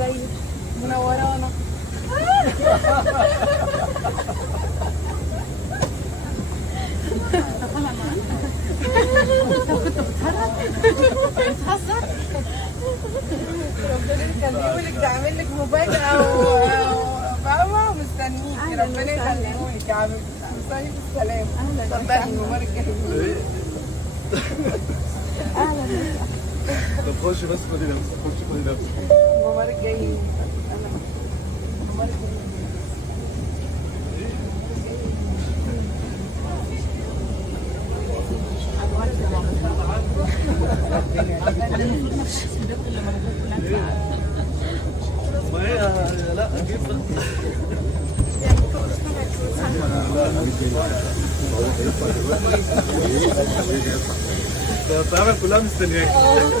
ازيك؟ منورانا. كنت بتهرب؟ بتهزر؟ ربنا يخليهولك، ده عامل لك مفاجأة وفاهمة ومستنيكي. ربنا يخليهولك يا حبيبتي. مستنيك بالسلامة. صدقني المبارك جاي. اهلا وسهلا. طب خش بس خدي نفسك، خش خدي نفسك. مبارك جاي. انا مبارك جاي. ما هي لا اكيد الطيارة كلها مستنياك.